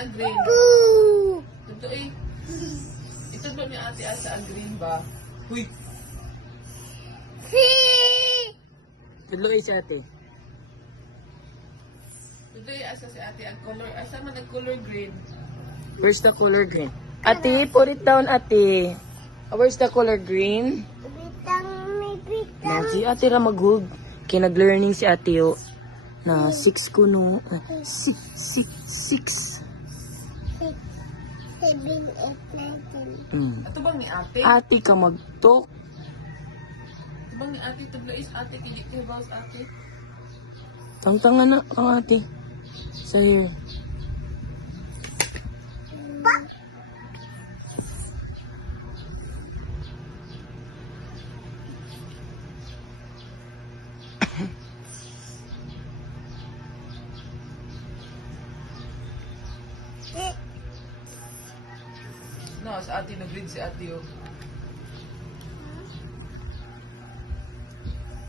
ang green. Ito eh. Ito doon ni ate asa ang green ba? Huy. Tuloy si ate. Ito eh asa si ate ang color. Asa man ang color green? Where's the color green? Ate, put it down, ate. Where's the color green? Magi, ate ra mag-hold. Kinag-learning si ate yo. Na 6 kuno. 6. 7, 8, 9, 10. Ito bang ni ate? Ate ka mag-talk. Ito bang ni ate? Ito is ate. Kili kayo ba sa ate? Tangtanga na ang ate. Sa here. No, sa ate nag-green si ate oh.